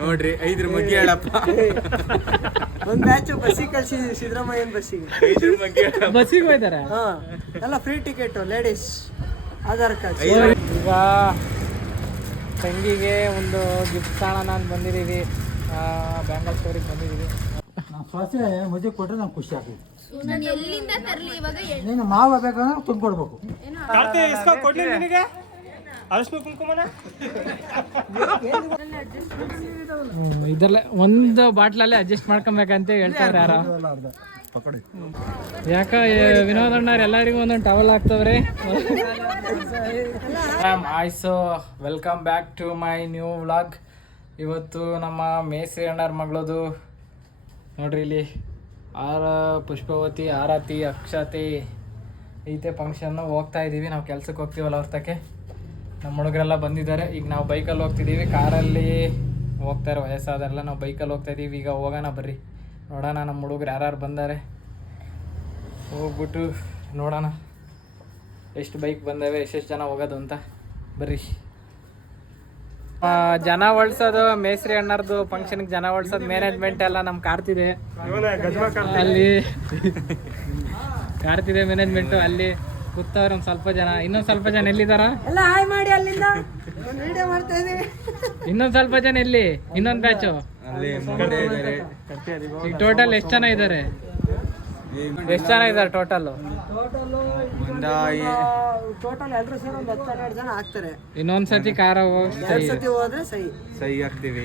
ನೋಡ್ರಿ 5 ಮಗ್ಗಿ ಹೇಳಪ್ಪ. ಒಂದ್ ಬ್ಯಾಚ್ ಬಸ್ಸಿಗೆ ಕಳ್ಸಿ ಸಿದ್ದರಾಮಯ್ಯನ ಬಸ್ಸಿಗೆ. 5 ಮಗ್ಗಿ ಬಸ್ಸಿಗೆ ಹೋಯ್ತಾರೆ. ಹಾ ಎಲ್ಲ free ticket ladies Aadhaar card. ಈಗ ತಂಗಿಗೆ ಒಂದು ಗಿಫ್ಟ್ ತಾಣನ ಅಂತ ಬಂದಿದ್ದೀವಿ. ಬ್ಯಾಂಗಲ್ ಸ್ಟೋರಿಗೆ ಬಂದಿದ್ದೀವಿ. ನಾವು ಸೊಸೆ ಮದುವೆ ಕೊಟ್ಟರೆ ನಮ್ಗೆ ಖುಷಿ ಆಗ್ತದೆ. ನಾನು ಎಲ್ಲಿಂದ ತರಲಿ ಇವಾಗ? ನೀನು ಮಾವ ಬೇಕಂದ್ರೆ ತುಂಬಿಕೊಡ್ಬೇಕು. ಇದರಲ್ಲೇ ಒಂದು ಬಾಟ್ಲಲ್ಲೇ ಅಡ್ಜಸ್ಟ್ ಮಾಡ್ಕೊಬೇಕಂತ ಹೇಳ್ತಾವ್ರೆ ಯಾರ. ಯಾಕ ವಿನೋದಣ್ಣವ್ರು ಎಲ್ಲರಿಗೂ ಒಂದೊಂದು ಟವಲ್ ಹಾಕ್ತವ್ರೆ. ಆಯ್ಸು welcome back to my new vlog. ಇವತ್ತು ನಮ್ಮ ಮೇಸ್ರಿ ಅಣ್ಣರ ಮಗಳದು ನೋಡ್ರಿ ಇಲ್ಲಿ ಪುಷ್ಪವತಿ, ಆರತಿ, ಅಕ್ಷತೆ ಐತೆ ಫಂಕ್ಷನ್ನು. ಹೋಗ್ತಾ ಇದ್ದೀವಿ, ನಾವು ಕೆಲ್ಸಕ್ಕೆ ಹೋಗ್ತೀವಲ್ಲ ಅವ್ರ ತಕ್ಕೆ. ನಮ್ಮ ಹುಡುಗರೆಲ್ಲ ಬಂದಿದ್ದಾರೆ. ಈಗ ನಾವು ಬೈಕಲ್ಲಿ ಹೋಗ್ತಿದ್ದೀವಿ, ಕಾರಲ್ಲಿ ಹೋಗ್ತಾರೆ ವಯಸ್ಸಾದರೆಲ್ಲ. ನಾವು ಬೈಕಲ್ಲಿ ಹೋಗ್ತಾ ಇದ್ದೀವಿ. ಈಗ ಹೋಗೋಣ ಬರ್ರಿ, ನೋಡೋಣ ನಮ್ಮ ಹುಡುಗರು ಯಾರ್ಯಾರು ಬಂದಾರೆ. ಹೋಗ್ಬಿಟ್ಟು ನೋಡೋಣ ಎಷ್ಟು ಬೈಕ್ ಬಂದಾವೆ, ಎಷ್ಟೆಷ್ಟು ಜನ ಹೋಗೋದು ಅಂತ. ಬರ್ರಿ. ಜನ ಹೊಳ್ಸೋದು ಮೇಸ್ರಿ ಅಣ್ಣರ್ದು ಫಂಕ್ಷನ್ಗೆ ಜನ ಹೊಳ್ಸೋದು ಮ್ಯಾನೇಜ್ಮೆಂಟ್ ಎಲ್ಲ ನಮ್ಮ ಕಾರ್ತಿದೆ ಅಲ್ಲಿ. ಕಾರ್ತಿದೆ ಮ್ಯಾನೇಜ್ಮೆಂಟು ಅಲ್ಲಿ ಕೂತವ್ರೆ ಒಂದು ಸ್ವಲ್ಪ ಜನ. ಇನ್ನೊಂದು ಸ್ವಲ್ಪ ಜನ ಎಲ್ಲಿದಾರ ಎಲ್ಲ ಹಾಯ್ ಮಾಡಿ ಅಲ್ಲಿಂದ ವಿಡಿಯೋ ಮಾಡ್ತಾ ಇದೀವಿ. ಇನ್ನೊಂದು ಸ್ವಲ್ಪ ಜನ ಎಲ್ಲಿ? ಇನ್ನೊಂದು ಬ್ಯಾಚು ಈಗ ಟೋಟಲ್ ಎಷ್ಟು ಜನ ಇದ್ದಾರೆ? ಎಷ್ಟು ಜನ ಇದ್ದಾರೆ ಟೋಟಲ್? ಟೋಟಲ್ ಎಲ್ಲರೂ ಸೇರಿ ಒಂದು 10-12 ಜನ ಆಗ್ತಾರೆ. ಇನ್ನೊಂದ್ ಸತಿ ಕಾರ ಸತಿ ಹೋದ್ರೆ ಸಹಿ ಹಾಕ್ತಿವಿ.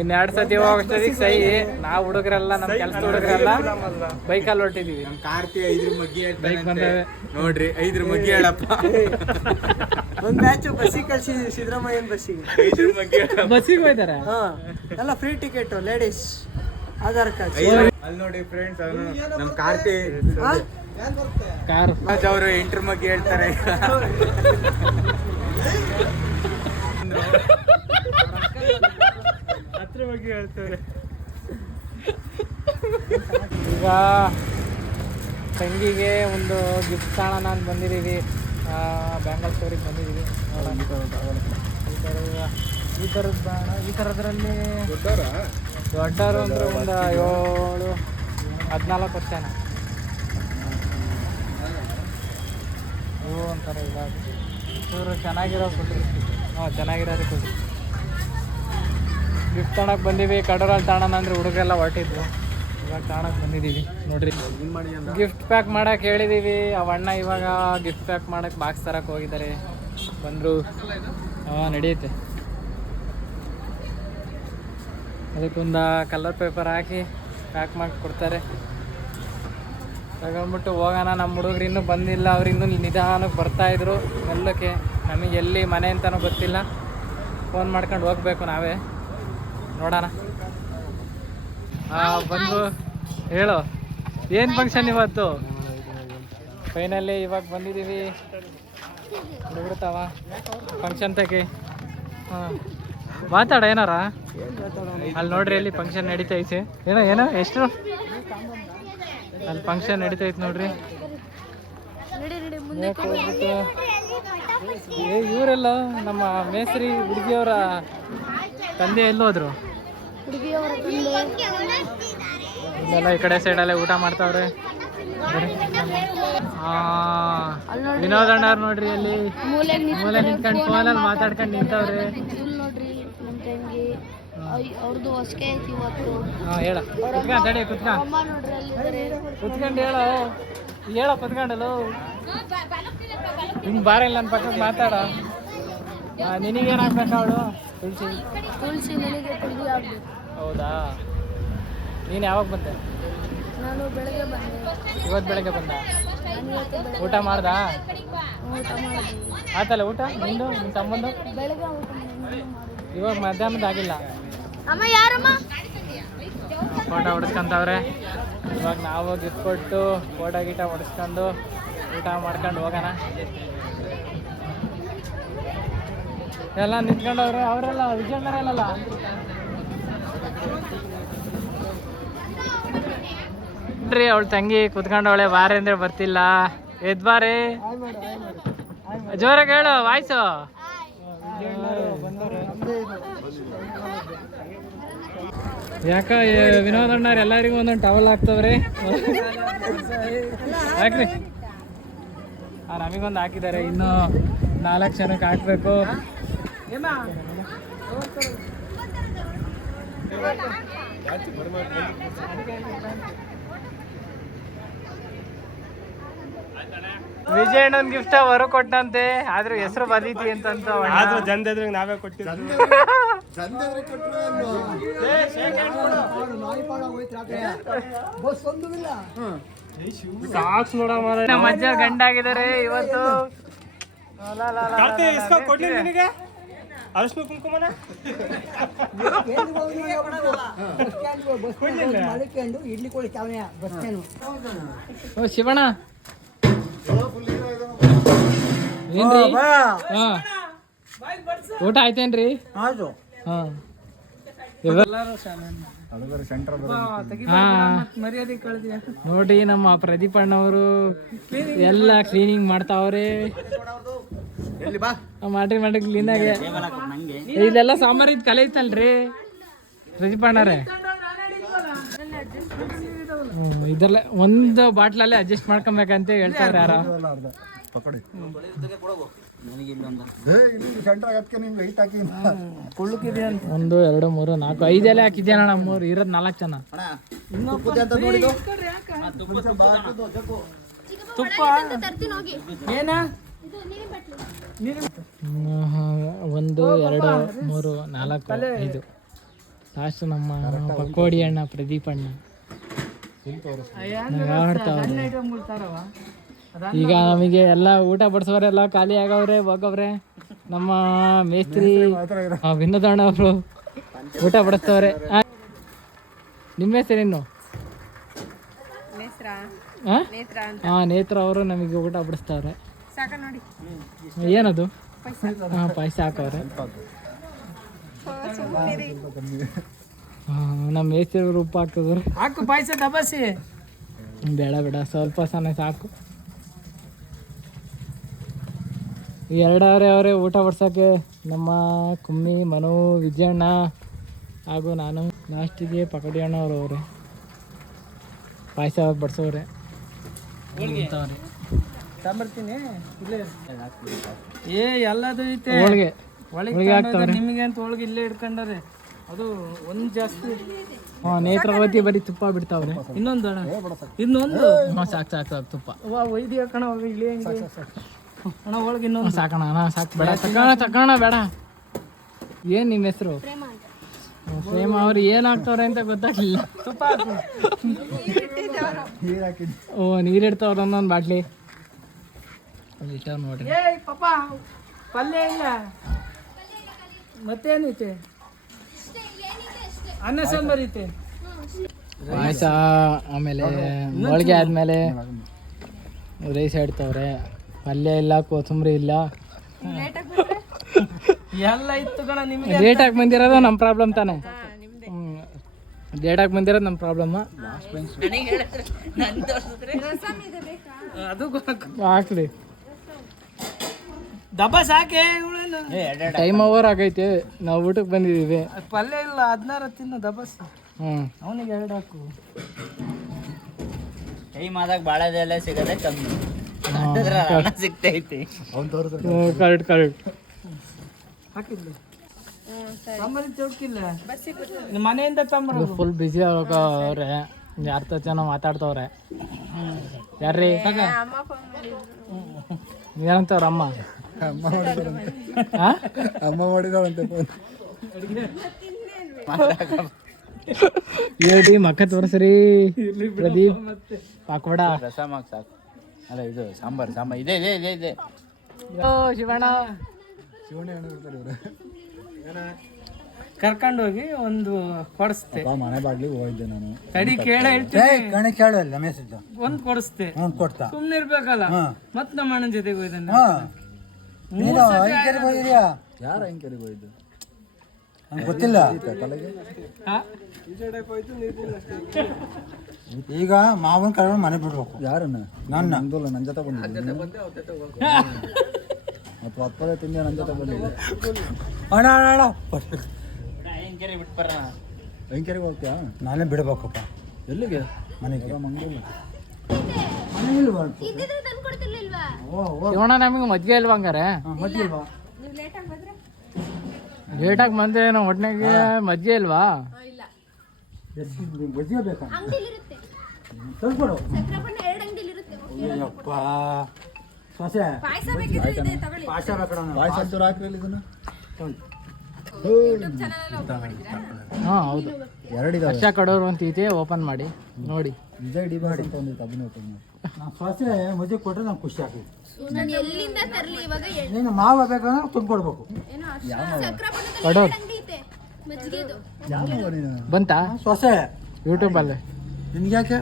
ಇನ್ 2 ಸತಿ ಹೋಗೋಷ್ಟೊತ್ತಿಗೆ ಸಹಿ. ನಾವು ಹುಡುಗರೆಲ್ಲ ನಮ್ಮ ಕೆಲಸ ಹುಡುಗರೆಲ್ಲ ಬೈಕಲ್ಲಿ ಹೊರಟಿದೀವಿ. ಕಾರ್ತಿ 5 ಮಗ್ಗಿ ಬೈಕ್ ಬಂದಾವೆ ನೋಡ್ರಿ. 5 ಮಗ್ಗಿ ಹೇಳಪ್ಪ. ಒಂದ್ ಬ್ಯಾಚ್ ಬಸ್ಸಿಗೆ ಕಳ್ಸಿ ಸಿದ್ದರಾಮಯ್ಯನ ಬಸ್ಸಿಗೆ. 5 ಮಗ್ಗಿ ಬಸ್ಸಿಗೆ ಹೋಯ್ತಾರೆ. ಹಾ ಎಲ್ಲ free ticket ladies Aadhaar card. ಅಲ್ಲಿ ನೋಡಿ ಫ್ರೆಂಡ್ಸ್, ನಮ್ಮ ಕಾರ್ತಿ ಕಾರು ಅವರು 8 ಮಗ್ಗಿ ಹೇಳ್ತಾರೆ. ಈಗ ತಂಗಿಗೆ ಒಂದು ಗಿಫ್ಟ್ ತಾಣನ ಅಂತ ಬಂದಿದ್ದೀವಿ. ಬ್ಯಾಂಗಲ್ ಸ್ಟೋರಿಗೆ ಬಂದಿದ್ದೀವಿ. ಈ ಥರದ ಬಾಣ, ಈ ಥರದ್ರಲ್ಲಿ ದೊಡ್ಡವರು ಅಂದ್ರೆ ಒಂದು 7-14 ವರ್ಷನ ಇವು ಒಂಥರ ಇವಾಗ ಇವರು ಚೆನ್ನಾಗಿರೋ ಕೊಟ್ಟರು. ಚೆನ್ನಾಗಿರೋದು ಕೊಟ್ಟರು. ಗಿಫ್ಟ್ ತಗೊಳಕ್ಕೆ ಬಂದೀವಿ. ಕಡೂರಲ್ಲಿ ತಾಣನ ಅಂದರೆ ಹುಡುಗರೆಲ್ಲ ಹೊರಟಿದ್ವು. ಇವಾಗ ತಾಣಕ್ಕೆ ಬಂದಿದ್ದೀವಿ ನೋಡ್ರಿ. ಗಿಫ್ಟ್ ಪ್ಯಾಕ್ ಮಾಡಕ್ಕೆ ಹೇಳಿದ್ದೀವಿ. ಅವಣ್ಣ ಇವಾಗ ಗಿಫ್ಟ್ ಪ್ಯಾಕ್ ಮಾಡಕ್ಕೆ ಬಾಕ್ಸ್ ತರಕ್ಕೆ ಹೋಗಿದ್ದಾರೆ. ಬಂದರು ನಡೆಯುತ್ತೆ. ಅದಕ್ಕೊಂದು ಕಲರ್ ಪೇಪರ್ ಹಾಕಿ ಪ್ಯಾಕ್ ಮಾಡಿ ಕೊಡ್ತಾರೆ. ತಗೊಂಡ್ಬಿಟ್ಟು ಹೋಗೋಣ. ನಮ್ಮ ಹುಡುಗರು ಇನ್ನೂ ಬಂದಿಲ್ಲ. ಅವ್ರು ಇನ್ನೂ ನಿಧಾನಕ್ಕೆ ಬರ್ತಾಯಿದ್ರು ಮೆಲ್ಲಕ್ಕೆ. ನಮಗೆ ಎಲ್ಲಿ ಮನೆ ಅಂತಲೂ ಗೊತ್ತಿಲ್ಲ. ಫೋನ್ ಮಾಡ್ಕೊಂಡು ಹೋಗ್ಬೇಕು ನಾವೇ. ನೋಡೋಣ. ಬಂದು ಹೇಳು, ಏನು ಫಂಕ್ಷನ್ ಇವತ್ತು? ಫೈನಲಿ ಇವಾಗ ಬಂದಿದ್ದೀವಿ. ಹುಡುಗ್ರತಾವ ಫಂಕ್ಷನ್ ತಗೆ. ಹಾಂ ಮಾತಾಡ ಏನಾರ. ಅಲ್ಲಿ ನೋಡ್ರಿ, ಅಲ್ಲಿ ಫಂಕ್ಷನ್ ನಡೀತೈತೆ. ಏನೋ ಎಷ್ಟು ಅಲ್ಲಿ ಫಂಕ್ಷನ್ ನಡೀತೈತೆ ನೋಡ್ರಿ. ಇವರೆಲ್ಲ ನಮ್ಮ ಮೇಸ್ರಿ ಹುಡುಗಿಯವರ ತಂದೆ ಎಲ್ಲೋದ್ರು? ಇಲ್ಲೆಲ್ಲ ಈ ಕಡೆ ಸೈಡಲ್ಲೇ ಊಟ ಮಾಡ್ತಾವ್ರೆ. ವಿನೋದಣ್ಣವ್ರು ನೋಡ್ರಿ ಅಲ್ಲಿ ಮೂಲೆ ನಿಂತ್ಕೊಂಡು ಫೋನಲ್ಲಿ ಮಾತಾಡ್ಕೊಂಡು ನಿಂತವ್ರೆ. ಅವ್ರದ್ದು ಹೊಸಕೆ ಐತಿ ಇವತ್ತು. ಹೇಳ ಕುತ್ಕೊಂಡು ಕುತ್ಕೊಂಡು ಹೇಳ ಕುತ್ಕೊಂಡಲು ಹಿಂಗೆ ಬಾರ ಇಲ್ಲ ನನ್ನ ಪಕ್ಕಕ್ಕೆ ಮಾತಾಡ. ನಿನಗೇನಾಗ್ಬೇಕು ಅವಳು? ತುಳಸಿ ನನಗೆ ತುಳಸಿ ಆಗ್ಬೇಕು. ಹೌದಾ? ನೀನು ಯಾವಾಗ ಬಂದೆ? ನಾನು ಬೆಳಗ್ಗೆ ಬಂದೆ. ಇವತ್ತು ಬೆಳಗ್ಗೆ ಬಂದ? ಊಟ ಮಾಡ್ದ? ಆತಲ್ಲ ಊಟ ನಿಂದು ನಿನ್ನ ತಮ್ಮಂದು? ಬೆಳಗ್ಗೆ ಇವಾಗ ಮಧ್ಯಾಹ್ನದ ಆಗಿಲ್ಲ. ಅಮ್ಮ ಯಾರಮ್ಮ? ಫೋಟೋ ಹೊಡೆಸ್ಕೊಂತವ್ರೆ. ಇವಾಗ ನಾವು ಗಿಫ್ಟ್ ಕೊಟ್ಟು ಫೋಟೋ ಗೀಟ ಹೊಡೆಸ್ಕೊಂಡು ಊಟ ಮಾಡ್ಕೊಂಡು ಹೋಗೋಣ. ಎಲ್ಲ ನಿಂತ್ಕೊಂಡವ್ರೆ ಅವರೆಲ್ಲ. ವಿಜಯಣ್ಣರಲ್ಲ ನೋಡ್ರಿ, ಅವಳು ತಂಗಿ ಕುತ್ಕೊಂಡವಳೆ. ಬಾರೆ ಅಂದರೆ ಬರ್ತಿಲ್ಲ. ಎದ್ ಬಾರೆ ಜೋರಾಗಿ ಹೇಳು ವಾಯ್ಸು. ಯಾಕ ವಿನೋದ್ ಅಣ್ಣವ್ರು ಎಲ್ಲರಿಗೂ ಒಂದೊಂದು ಟವಲ್ ಹಾಕ್ತವ್ರೆ ಯಾಕ್ರಿ? ನಮಗೊಂದು ಹಾಕಿದ್ದಾರೆ, ಇನ್ನು 4 ಜನಕ್ಕೆ ಹಾಕ್ಬೇಕು. ವಿಜಯಣ್ಣನ್ ಗಿಫ್ಟ್ ಹೊರ ಕೊಟ್ಟಂತೆ, ಆದ್ರೆ ಹೆಸರು ಬದೀತಿ ಅಂತಂತ ನಾವೇ ಕೊಟ್ಟಿದ್ವಿ. ನಮ್ಮ ಅಜ್ಜ ಗಂಡ ಆಗಿದ್ದಾರೆ ಇವತ್ತು. ಅರಶಿನ ಕುಂಕುಮನ ಓ ಶಿವಣ್ಣ ಏನ್ರಿ? ಹಾ ಊಟ ಆಯ್ತೇನ್ರಿ? ಆಯ್ತು. ಹಾ ನೋಡಿ ನಮ್ಮ ಪ್ರದೀಪ್ ಅಣ್ಣವರು ಎಲ್ಲ ಕ್ಲೀನಿಂಗ್ ಮಾಡ್ತಾವ್ರೆ. ಮಾಡ್ರಿ ಕ್ಲೀನ್ ಆಗಿ. ಇಲ್ಲೆಲ್ಲ ಸಾಂಬಾರ್ ಇದ್ ಕಲೆ ಇತ್ತಲ್ರಿ ಪ್ರದೀಪ್ ಅಣ್ಣರೇ. ಇದೆಲ್ಲ ಒಂದು ಬಾಟ್ಲಲ್ಲೇ ಅಡ್ಜಸ್ಟ್ ಮಾಡ್ಕೊಬೇಕಂತ ಹೇಳ್ತಾವ್ರೆ ಯಾರ. 1 2 3 4 5 ಎಲೆ ಹಾಕಿದ್ಯಾನ. ನಮ್ಮೂರು ಇರೋದ್ 4 ಜನ. ತುಪ್ಪ ಏನ 1 2 3 4 5 ಲಾಸ್ಟ್ ನಮ್ಮ ಪಕೋಡಿ ಅಣ್ಣ ಪ್ರದೀಪ್ ಅಣ್ಣ ಈಗ ನಮಗೆ ಎಲ್ಲ ಊಟ ಬಡಿಸೋರೆಲ್ಲ ಖಾಲಿ ಆಗವ್ರೆ, ಹೋಗವ್ರೆ. ನಮ್ಮ ಮೇಸ್ತ್ರಿ ವಿನೋದ್ ಅಣ್ಣ ಅವರು ಊಟ ಬಡಿಸ್ತವ್ರೆ. ನಿಮ್ಮ ಹೆಸರೇನು? ಹಾ ನೇತ್ರ ಅವರು ನಮಗೆ ಊಟ ಬಡಿಸ್ತವ್ರೆ. ಏನದು? ಹಾ ಪಾಯಸ ಹಾಕವ್ರೆ. ನಮ್ಮ ಮೇಸ್ತ್ರಿ ಉಪ್ಪು ಹಾಕಿದ್ರು. ಹಾಕು ಪಾಯಸ ದಬಾಸಿ. ಬೇಡ ಸ್ವಲ್ಪ ಸಣ್ಣ ಸಾಕು. ಅವರೇ ಊಟ ಬಡ್ಸೋಕ್ಕೆ ನಮ್ಮ ಕುಮ್ಮಿ ಮನು ವಿಜಯಣ್ಣ ಹಾಗೂ ನಾನು. ಲಾಸ್ಟಿಗೆ ಪಕಡಿ ಅಣ್ಣವ್ರು ಅವ್ರೆ ಪಾಯಸ ಬಡ್ಸೋರೆ. ಬರ್ತೀನಿ ಎಲ್ಲದು ಐತೆ ಹೋಳಿಗೆ ಹಾಕ್ತವ್ರೆ. ನಿಮಗೆ ಅಂತ ಹೋಳಿಗೆ ಇಲ್ಲೇ ಇಟ್ಕೊಂಡಾರೆ. ಅದು ಒಂದು ಜಾಸ್ತಿ. ನೇತ್ರಾವತಿ ಬರೀ ತುಪ್ಪ ಬಿಡ್ತಾವ್ರೆ. ಇನ್ನೊಂದು ಅಣ್ಣ, ಇನ್ನೊಂದು ಸಾಕು ತುಪ್ಪ ಒಯ್ದು ಹಾಕೋಣ. ಇಲ್ಲಿ ಅಣ್ಣ ಒಳಗೆ ಇನ್ನೊಂದು ಸಾಕೋಣ. ಸಾಕು ಬೇಡ, ತಗೋಣ ಬೇಡ. ಏನು ನಿಮ್ಮ ಹೆಸರು? ಪ್ರೇಮ. ಅವ್ರು ಏನು ಹಾಕ್ತವ್ರೆ ಅಂತ ಗೊತ್ತಾಗ್ಲಿಲ್ಲ. ತುಪ್ಪ ಓ ನೀರಿಡ್ತಾವ್ರ ಒಂದೊಂದು ಬಾಟ್ಲಿ ಇಟ್ಟಾವ ನೋಡ್ರಿ. ಪಾಪ ಪಲ್ಯ ಇಲ್ಲ ಮತ್ತೇನೈತೆ? ಅನ್ನ ಸಾಂಬಾರ್ ಐತೆ, ಪಾಯಸ, ಆಮೇಲೆ ಹೋಳಿಗೆ ಆದ್ಮೇಲೆ ರೈಸ್ ಇಡ್ತವ್ರೆ. ಪಲ್ಯ ಇಲ್ಲ, ಕೊತ್ತಂಬರಿ ಇಲ್ಲ, ಎಲ್ಲ ಇತ್ತು ಕಣ. ನಿಮ್ಗೆ ಲೇಟಾಗಿ ಬಂದಿರೋದು ನಮ್ಮ ಪ್ರಾಬ್ಲಮ್ ತಾನೆ. ಲೇಟಾಗಿ ಬಂದಿರೋದು ನಮ್ಮ ಪ್ರಾಬ್ಲಮ್. ಅದು ಹಾಕ್ಲಿ ದಬ್ಬ ಸಾಕೆ. ಟೈಮ್ ಓವರ್ ಆಗೈತೆ, ನಾವು ಊಟಕ್ಕೆ ಬಂದಿದ್ದೀವಿ. ಪಲ್ಯ ಇಲ್ಲ, 16 ತಿನ್ನು ದಬಸ್. ಅವನಿಗೆ 2 ಹಾಕು. ಟೈಮ್ ಆದಾಗ ಬಾಳೆದೆಲ್ಲ ಸಿಗದೆ ಕಮ್ಮಿ ಸಿಗ್ತೈತಿ. ಕರೆಕ್ಟ್ ಹಾಕಿದ್ಲಿ ಸಾಂಬಾರಿ ಚೌಕಿಲ್ಲ. ಮನೆಯಿಂದ ಫುಲ್ ಬಿಸಿ ಅವ್ರೆ. 10 ಜನ ಮಾತಾಡ್ತವ್ರೆ. ಯಾರ್ರೀ ಏನಂತವ್ರ? ಅಮ್ಮ ಮಾಡಿದವಂತೆ. ಹೇಳ್ರಿ ಮಕ್ಕ ತೋರಿಸ್ರಿ. ಪ್ರದೀಪ್ ಪಾಕೋಡ ರಸಮ್ ಸಾಕು. ಅಲ್ಲ ಇದು ಸಾಂಬಾರ್ ಇದೆ. ಶಿವಣ್ಣ ಕರ್ಕೊಂಡು ಹೋಗಿ ಒಂದು ಕೊಡಿಸ್ತೆ. ಮನೆ ಬಾಗ್ಲಿಗೆ ಹೋಗಿದ್ದೆ ನಾನು. ತಡಿ ಕೇಳ ಹೇಳ್ತೀನಿ. ಕೇಳಲ್ಲ ಮೆಸೇಜ್ ಒಂದು ಕೊಡಿಸ್ತೆ. ಕೊಡ್ತಾ ಸುಮ್ನೆ ಇರ್ಬೇಕಲ್ಲ. ಮತ್ ನಮ್ಮ ಅಣ್ಣನ ಜೊತೆಗೆ ಹೋಯ್ತಾನೆ. ಯಾರ ಹಿಂಕರಿಗೆ ಹೋಯ್ದು? ನಂಗೆ ಗೊತ್ತಿಲ್ಲ ತಲೆಗೆ. ಈಗ ಮಾವನ ಕರ್ಕೊಂಡು ಮನೆ ಬಿಡ್ಬೇಕು. ಯಾರನ್ನ? ನನ್ನ ನಂದಲ್ಲ, ನನ್ನ ಜೊತೆ ಬಂದಿದ್ದೆ. ಮತ್ತು ಹತ್ತದೇ ತಿಂಡಿ ನನ್ನ ಜೊತೆ ಬಂದಿದ್ದೆ. ಅಣ್ಣ ಅಣ್ಣ ಅಣ್ಣ ವೆಂಕರಿಗೆ ಹೋಗ್ತೀಯಾ? ನಾನೇ ಬಿಡಬೇಕಪ್ಪ. ಎಲ್ಲಿಗೆ? ಮನೆಗೆ. ಮಂಗಳೂರು ಶಿವಣ್ಣ ನಮಗೆ ಮಜ್ಜಿಗೆ ಇಲ್ವಾ ಹಂಗಾರೆ? ಮಜ್ಜಿಗೆ ಇಲ್ವಾ? ಲೇಟಾಗಿ ಬಂದ್ರೆ ನಾವು ಒಟ್ನಾಗೆ ಮಜ್ಜಿಗೆ ಇಲ್ವಾ? ಎಷ್ಟು ಮಜ್ಜಿಗೆ ಬೇಕಾ? ತಂದ್ಕೊಡು. ಅಯ್ಯಪ್ಪ ಸೊಸೆ ಪಾಯಸ ಬೇಕಣ್ಣ. ಪಾಯಸ ಚೂರು ಹಾಕ್ರಿ ಇದನ್ನು. ಹಾಂ ಹೌದು, ಎರಡಿದಾವೆ. ವರ್ಷ ಕಡೋರು ಅಂತ ಐತೆ, ಓಪನ್ ಮಾಡಿ ನೋಡಿ. ವಿಜಯ್ ಡಿ ಬಾಡಿ ಅಂತ ಒಂದಿತ್ತು, ಅದನ್ನ ಓಪನ್ ಮಾಡಿ. ನಾನು ಸೊಸೆ ಮಜ್ಜಿಗೆ ಕೊಟ್ಟರೆ ನಂಗೆ ಖುಷಿ ಆಗ್ತದೆ. ನೀನು ಮಾವ ಬೇಕಂದ್ರೆ ತುಂಬಿಕೊಡ್ಬೇಕು. ಕಡೋರು ಬಂತಾ ಸೊಸೆ ಯೂಟ್ಯೂಬಲ್ಲಿ? ನಿನ್ಗೆ ಯಾಕೆ?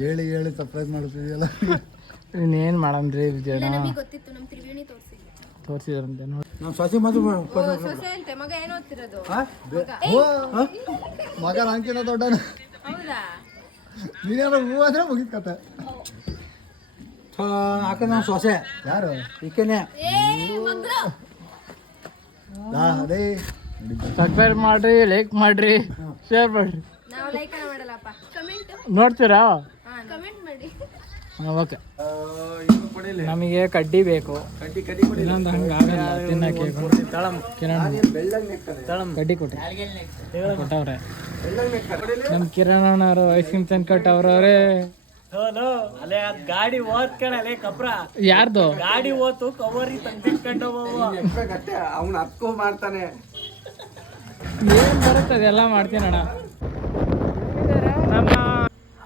ಹೇಳಿ ಹೇಳಿ ಸರ್ಪ್ರೈಸ್ ಮಾಡ್ತಿದೆಯಲ್ಲ. ಇನ್ನೇನು ಮಾಡಮ್ರಿ ಜನ ತೋರಿಸಿದ್ರಂತೆ ನೋಡಿ. ನಮ್ಮ ಸೊಸೆ ಮದುವೆ ಮಗ ನಾಂಕಿನ ದೊಡ್ಡ ನೀನೇನೋ ಹೂ ಆದ್ರೆ ಮುಗಿದ ಕತೆ. ಆಕ ನಮ್ಮ ಸೊಸೆ ಯಾರು? ಈಕೆನೆ. ಅದೇ ಸಬ್ಸ್ಕ್ರೈಬ್ ಮಾಡ್ರಿ, ಲೈಕ್ ಮಾಡ್ರಿ, ಶೇರ್ ಮಾಡ್ರಿ. ನೋಡ್ತೀರಾ? ಓಕೆ. ನಮಗೆ ಕಡ್ಡಿ ಬೇಕು. ಇನ್ನೊಂದು ಹಂಗಾಗಲ್ಲ ತಿನ್ನಕ್ಕೆ. ಕಡ್ಡಿ ಕೊಟ್ಟವ್ರೆ ನಮ್ಮ ಕಿರಣಣ್ಣವರು. ಐಸ್ ಕ್ರೀಮ್ ತಂದು ಕೊಟ್ಟವ್ರವ್ರೆ. ಗಾಡಿ ಓದ್ಕಣಲೆ ಕಪ್ರ. ಯಾರ್ದು ಗಾಡಿ ಓತು ಕವರಿ ತಂದಿಟ್ಕೊಂಡು ಅವ್ನು ಹತ್ಕೊ ಮಾಡ್ತಾನೆ. ಏನ್ ಬರುತ್ತೆ ಅದೆಲ್ಲ ಮಾಡ್ತೀನಣ್ಣ.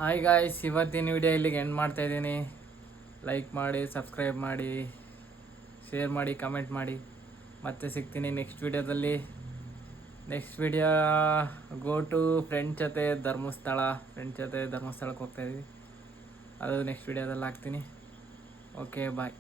ಹಾಯ್ ಗಾಯ್ಸ್, ಇವತ್ತಿನ ವಿಡಿಯೋ ಇಲ್ಲಿಗೆ ಎಂಡ್ ಮಾಡ್ತಾ ಇದ್ದೀನಿ. ಲೈಕ್ ಮಾಡಿ, ಸಬ್ಸ್ಕ್ರೈಬ್ ಮಾಡಿ, ಶೇರ್ ಮಾಡಿ, ಕಮೆಂಟ್ ಮಾಡಿ. ಮತ್ತೆ ಸಿಗ್ತೀನಿ ನೆಕ್ಸ್ಟ್ ವಿಡಿಯೋದಲ್ಲಿ. Next video go to friend ಜೊತೆ ಧರ್ಮಸ್ಥಳಕ್ಕೆ ಹೋಗ್ತಾಯಿದ್ವಿ. ಅದು ನೆಕ್ಸ್ಟ್ ವಿಡಿಯೋದಲ್ಲಿ ಹಾಕ್ತೀನಿ. ಓಕೆ ಬಾಯ್.